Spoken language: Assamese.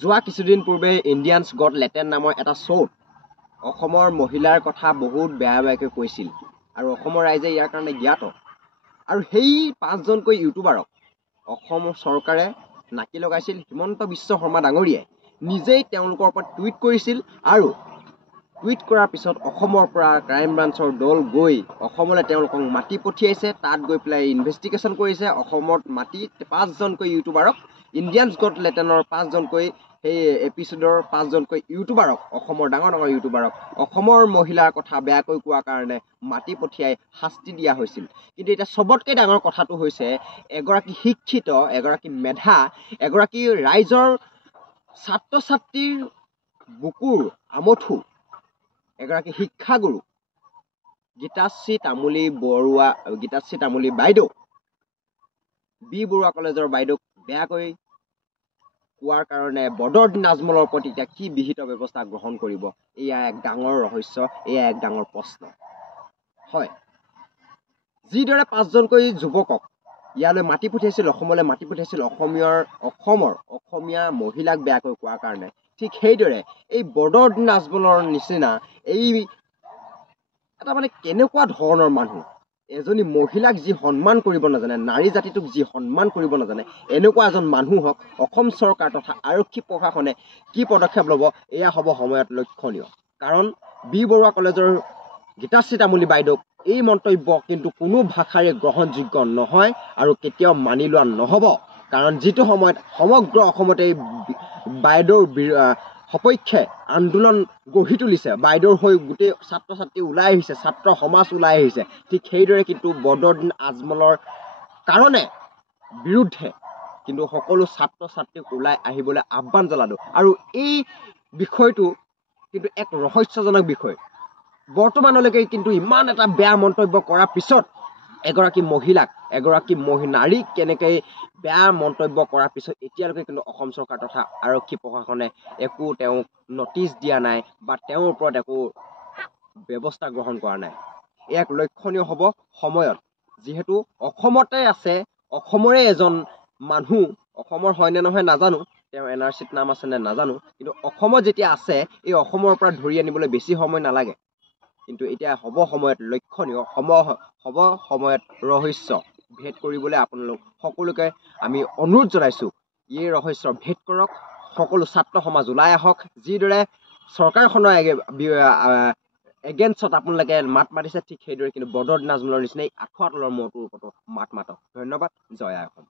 যোৱা কিছুদিন পূৰ্বে ইণ্ডিয়ানছ গট লেটেণ্ট নামৰ এটা শ্ব'ত অসমৰ মহিলাৰ কথা বহুত বেয়াকৈ কৈছিল আৰু অসমৰ ৰাইজে ইয়াৰ কাৰণে জ্ঞাত। আৰু সেই 5জনকৈ ইউটিউবাৰক অসম চৰকাৰে নাকি লগাইছিল। হিমন্ত বিশ্ব শৰ্মা ডাঙৰীয়াই নিজেই তেওঁলোকৰ ওপৰত টুইট কৰিছিল আৰু টুইট কৰাৰ পিছত অসমৰ পৰা ক্ৰাইম ব্ৰাঞ্চৰ দল গৈ অসমলৈ তেওঁলোকক মাতি পঠিয়াইছে। তাত গৈ পেলাই ইনভেষ্টিগেশ্যন কৰিছে। অসমত মাতি 5জনকৈ ইউটিউবাৰক ইণ্ডিয়ানছ গট লেটেণ্টৰ 5জনকৈ সেই এপিছ'ডৰ 5জনকৈ ইউটিউবাৰক অসমৰ ডাঙৰ ইউটিউবাৰক অসমৰ মহিলাৰ কথা বেয়াকৈ কোৱাৰ কাৰণে মাতি পঠিয়াই শাস্তি দিয়া হৈছিল। কিন্তু এতিয়া চবতকৈ ডাঙৰ কথাটো হৈছে এগৰাকী শিক্ষিত, এগৰাকী মেধা, এগৰাকী ৰাইজৰ ছাত্ৰ ছাত্ৰীৰ বুকুৰ আমঠু, এগৰাকী শিক্ষাগুৰু গীতাশ্ৰী তামুলী বাইদেউ, বি বৰুৱা কলেজৰ বাইদেউক বেয়াকৈ কোৱাৰ কাৰণে বদৰুদ্দিন আজমলৰ প্ৰতি এতিয়া কি বিহিত ব্যৱস্থা গ্ৰহণ কৰিব, এয়া এক ডাঙৰ ৰহস্য, এয়া এক ডাঙৰ প্ৰশ্ন। হয়, যিদৰে 5জনকৈ যুৱকক ইয়ালৈ মাতি পঠিয়াইছিল, অসমলৈ মাতি পঠিয়াইছিল অসমীয়া মহিলাক বেয়াকৈ কোৱাৰ কাৰণে, ঠিক সেইদৰে এই বদৰুদ্দিন আজমলৰ নিচিনা এই এটা কেনেকুৱা ধৰণৰ মানুহ, এজনী মহিলাক যি সন্মান কৰিব নাজানে, নাৰী জাতিটোক যি সন্মান কৰিব নাজানে, এনেকুৱা এজন মানুহক অসম চৰকাৰ তথা আৰক্ষী প্ৰশাসনে কি পদক্ষেপ ল'ব, এয়া হ'ব সময়ত লক্ষণীয়। কাৰণ বি বৰুৱা কলেজৰ গীতাশ্ৰী তামুলী বাইদেউক এই মন্তব্য কিন্তু কোনো ভাষাৰে গ্ৰহণযোগ্য নহয় আৰু কেতিয়াও মানি লোৱা নহ'ব। কাৰণ যিটো সময়ত সমগ্ৰ অসমতে এই বাইদেউৰ সপক্ষে আন্দোলন গঢ়ি তুলিছে, বাইদেউৰ হৈ গোটেই ছাত্ৰ ছাত্ৰী ওলাই আহিছে, ছাত্ৰ সমাজ ওলাই আহিছে, ঠিক সেইদৰে কিন্তু বদৰুদ্দিন আজমলৰ কাৰণে বিৰুদ্ধে কিন্তু সকলো ছাত্ৰ ছাত্ৰীক ওলাই আহিবলৈ আহ্বান জনালোঁ। আৰু এই বিষয়টো কিন্তু এক ৰহস্যজনক বিষয়। বৰ্তমানলৈকে কিন্তু ইমান এটা বেয়া মন্তব্য কৰাৰ পিছত এগৰাকী মহিলাক, নাৰীক কেনেকৈ বেয়া মন্তব্য কৰাৰ পিছত এতিয়ালৈকে কিন্তু অসম চৰকাৰ তথা আৰক্ষী প্ৰশাসনে একো তেওঁক নটিচ দিয়া নাই বা তেওঁৰ ওপৰত একো ব্যৱস্থা গ্ৰহণ কৰা নাই। এক লক্ষণীয় হ'ব সময়ত, যিহেতু অসমতে আছে, অসমৰে এজন মানুহ, অসমৰ হয়নে নহয় নাজানো, তেওঁ NRCত নাম আছে নে নাজানো, কিন্তু অসমত যেতিয়া আছে, এই অসমৰ পৰা ধৰি আনিবলৈ বেছি সময় নালাগে। কিন্তু এতিয়া হ'ব সময়ত লক্ষণীয়, হ'ব সময়ত ৰহস্য ভেদ কৰিবলৈ আপোনালোক সকলোকে আমি অনুৰোধ জনাইছোঁ, এই ৰহস্য ভেদ কৰক, সকলো ছাত্ৰ সমাজ ওলাই আহক। যিদৰে চৰকাৰখনৰ এগেইনষ্টত আপোনালোকে মাত মাতিছে, ঠিক সেইদৰে কিন্তু বদৰুদ্দিন আজমলৰ নিচিনাই আঁঠুৱা তলৰ মূৰটোৰ ওপৰতো মাত মাতক। ধন্যবাদ। জয় আই অসম।